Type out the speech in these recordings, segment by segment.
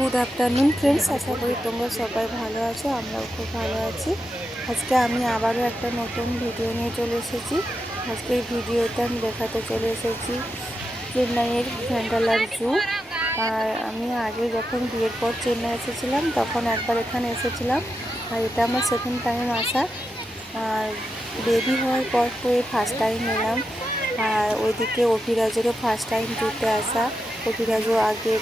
Good afternoon friends, আশা করি তোমরা সবাই ভালো আছো। আমরাও খুব ভালো আছি। আজকে আমি আবারও একটা নতুন ভিডিও নিয়ে চলে এসেছি। আজকে এই ভিডিওতে আমি দেখাতে চলে এসেছি চেন্নাইয়ের ভ্যান্ডালার জু। আর আমি আগে যখন বিয়ের পর চেন্নাই এসেছিলাম তখন একবার এখানে এসেছিলাম, আর এটা আমার সেকেন্ড টাইম আসা। আর বেবি হওয়ার পর তো এই ফার্স্ট টাইম এলাম। আর ওইদিকে অভিরাজেরও ফার্স্ট টাইম জুতে আসা। অভিরাজও আগে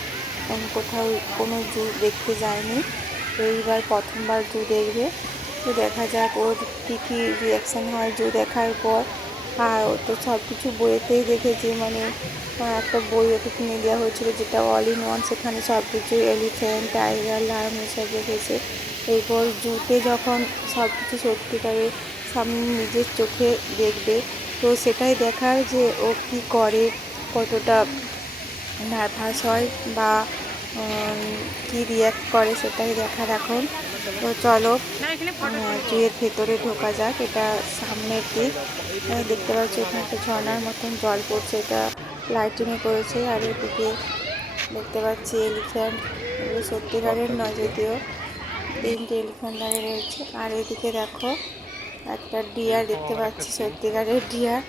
কোথাও কোনো জু দেখতে যায়নি, এইবার প্রথমবার জু দেখবে। তো দেখা যাক ওর কী কী রিয়াকশান হয় জু দেখার পর। আর ও তো সব কিছু বইয়েতেই দেখেছে, মানে একটা বই ওকে কিনে দেওয়া হয়েছিল যেটা অল ইন ওয়ান, সেখানে সব কিছু এলিফ্যান্ট, টাইগার, লায়ন এসব দেখেছে। এরপর জুতে যখন সব কিছু সত্যিকারে সামনে নিজের চোখে দেখবে, তো সেটাই দেখার যে ও কী করে, কতটা নার্ভাস হয় বা কী রিয়্যাক্ট করে, সেটাই দেখার এখন। তো চলো জুয়ের ভেতরে ঢোকা যাক। এটা সামনের দিক, দেখতে পাচ্ছি এখানে একটা ঝর্নার মতন জল পড়ছে, এটা লাইটিংয়ে করেছে। আর এদিকে দেখতে পাচ্ছি এলিফ্যান্ট, এগুলো সত্যিকারের নয় যদিও, 3টে এলিফ্যান্ট দাঁড়িয়ে রয়েছে। আর এদিকে দেখো একটা ডিয়ার দেখতে পাচ্ছি, সত্যিকারের ডিয়ার।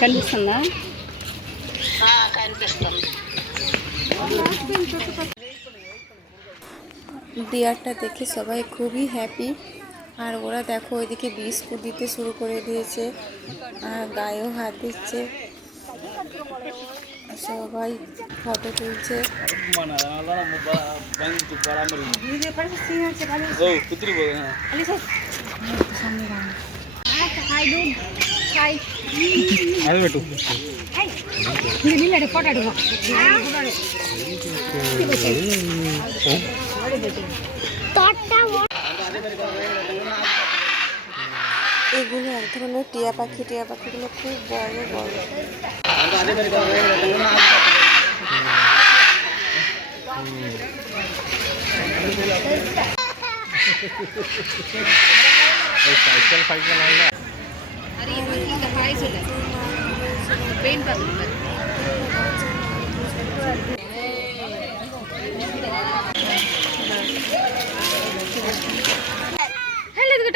కనిపిస్తుందా? ডিয়ারটা দেখে সবাই খুবই হ্যাপি। আর ওরা দেখো ওইদিকে বিস্কুট দিতে শুরু করে দিয়েছে, আর গায়েও হাত দিচ্ছে, সবাই ফটো তুলছে। এগুলো এক ধরনের টিয়া পাখি, টিয়া পাখিগুলো খুব বড় বড়।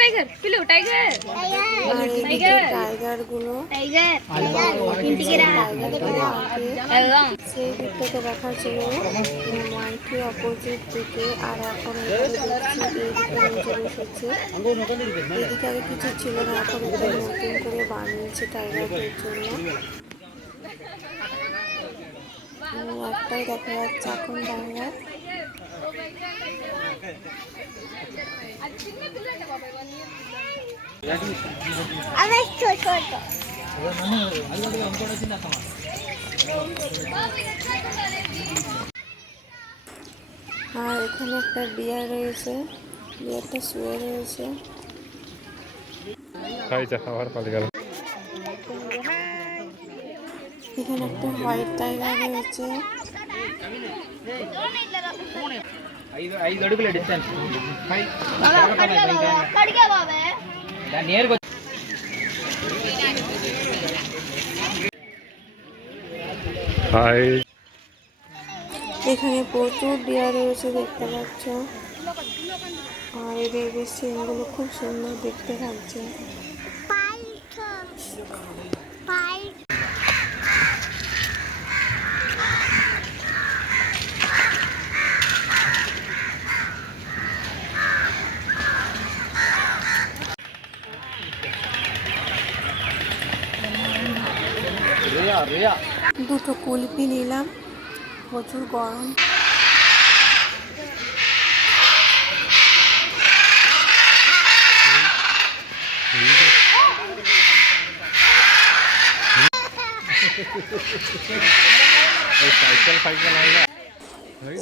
টাইগার পিলু, টাইগার টাইগার গুলো সেই দিকটাতে রাখা ছিল মাইকের অপোজিট দিকে, আর এখন চলে এসেছে। এদিকে আগে কিছু ছিল না, এখন এটা নতুন করে বানিয়েছে টাইগারদের জন্য। একটাই দেখা যাচ্ছে এখন টাইগার। আর এখানে একটা ডিয়ার রয়েছে, ডিয়ারটা শুয়ে রয়েছে। এখানে একটা হোয়াইট টাইগার রয়েছে। এখানে প্রচুর ডিয়ার রয়েছে দেখতে পাচ্ছ, আর এদের সিনগুলো খুব সুন্দর দেখতে লাগছে। দুটো কুলপি নিলাম, প্রচুর গরম।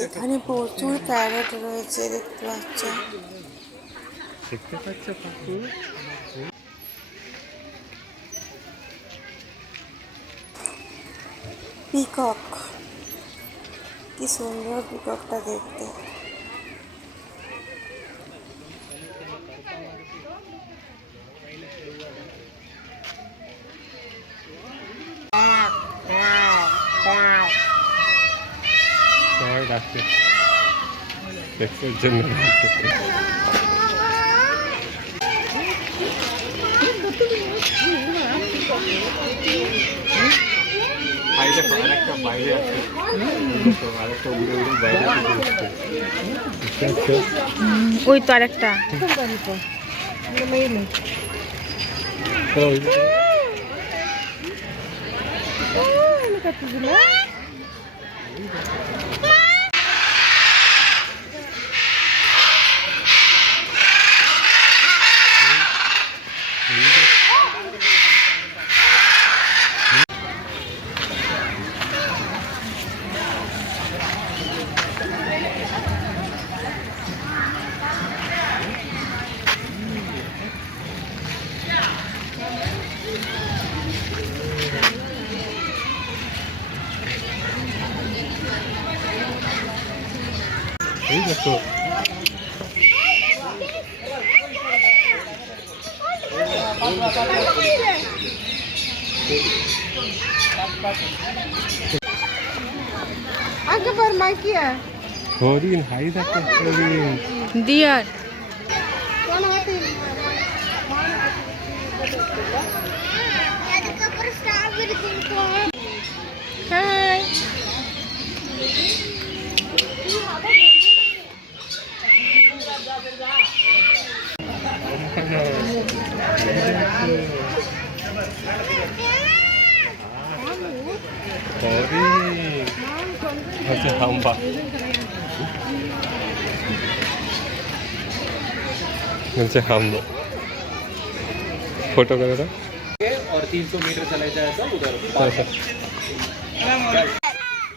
এখানে প্রচুর প্যারট রয়েছে দেখতে পাচ্ছ। পিকক, কি সুন্দর পিককটা দেখতে। সবাই ডাকছে সেক্সের জন্য। আরেকটা বাইরে আছে, আরেকটা উড়ে উড়ে বাইরে আসছে। ওই তো আরেকটা এই দেখো হরিণ, হাই দেখো হরিণ। ডিয়ার হাই হরিণ হচ্ছে হাম্বা, হচ্ছে হাম্বা। फोटो वगैरह और 300 मीटर चला जाए तो उधर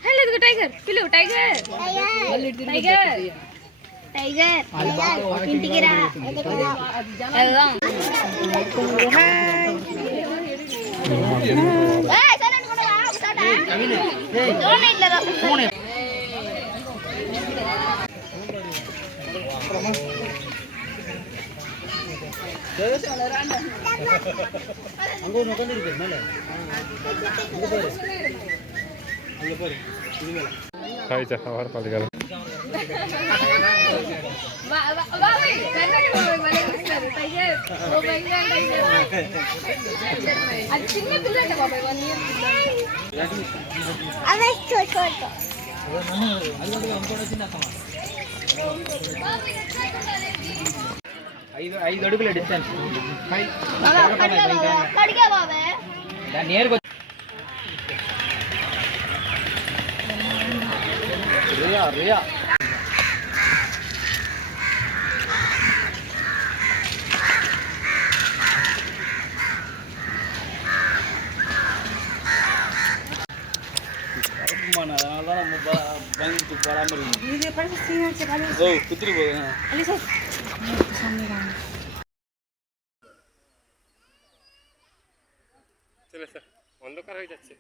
हेलो देखो टाइगर पिलो टाइगर टाइगर टाइगर इंटिके रा एकदम ए चलन कोन आ उठाटा जोर नहीं लगा फोन খাইছে খাবার পালে গেল। बाबा करना के बाबा वाले मिस्टर टाइगर ओ बेंगल टाइगर आज चिन्ने पिल्ला का बाबा वाली अबे छोट छोट ఐదు అడుగుల డిస్టెన్స్ కడిగా బాబే దాని నేరుగా రియా రియా அதனால தான் நம்ம பயந்துட்டு பராமரி ஓ குத்திரி போகுது চলে স্যার, অন্ধকার হয়ে যাচ্ছে।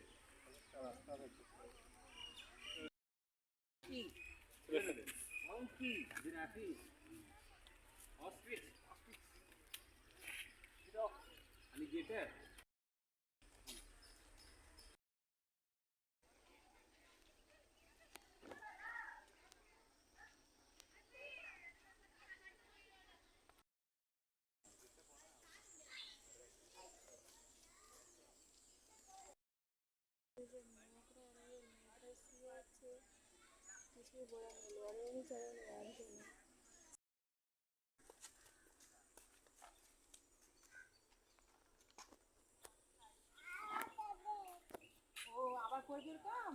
আবার করবি এরকম?